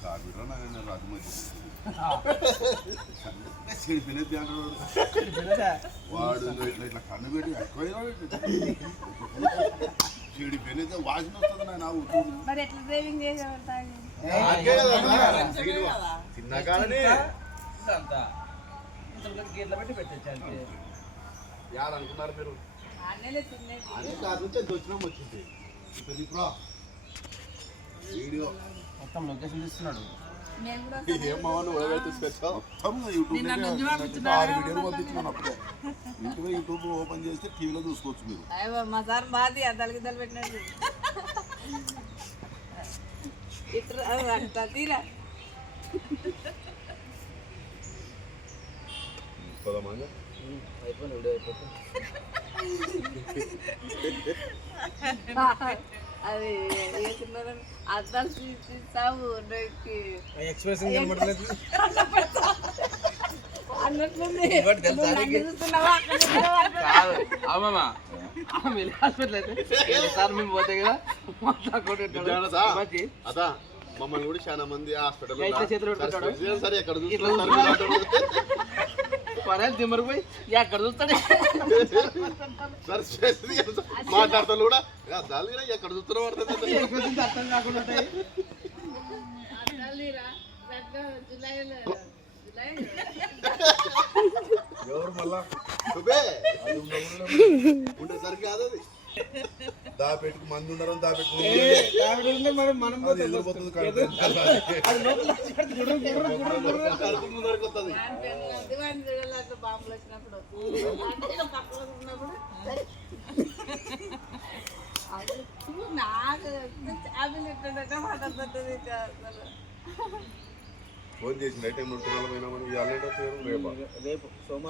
కార్మికుడు రాజు మధ్య చెడిపోయినది అంటాడు వాడు ఇట్లా కన్ను పెట్టి ఎక్కువ చెడిపోయినది వాసన వస్తుంది నా ఊరు చిన్నగానే అనుకున్నారు మీరు కాదు నుంచి ఎంత వచ్చినా వచ్చింది వీడియో మొత్తం లొకేషన్ తీస్తున్నాడు యూట్యూబ్ ఓపెన్ చేస్తే టీవీలో చూసుకోవచ్చు మీరు మా సార్ బాధి అద్దలు గిద్దలు పెట్టినట్టు తీరా అది అద్దాలు తీస్తావు ఎక్స్ప్రెషన్ కనబడలేదు అన్నట్లుంది హాస్పిటల్ అయితే సార్ మేము పోతే కదా అదా మమ్మల్ని కూడా చాలా మంది హాస్పిటల్ సరే ఎక్కడ తిమ్మరిపోయి ఎక్కడ చూస్తాడు మాట్లాడతాను కూడా అద్దాలు ఎక్కడ చూస్తున్నా పడుతుంది అర్థం కాకుండా ఎవరు మళ్ళా ఉండేసరికి కాదు అది దాపెట్టుకు మంది ఉండరు దాపెట్టుకుని బాంబులు వచ్చినప్పుడు నాకు ఫోన్ చేసి నైట్ టైం 4 పోయినామని రేపు సోమవారం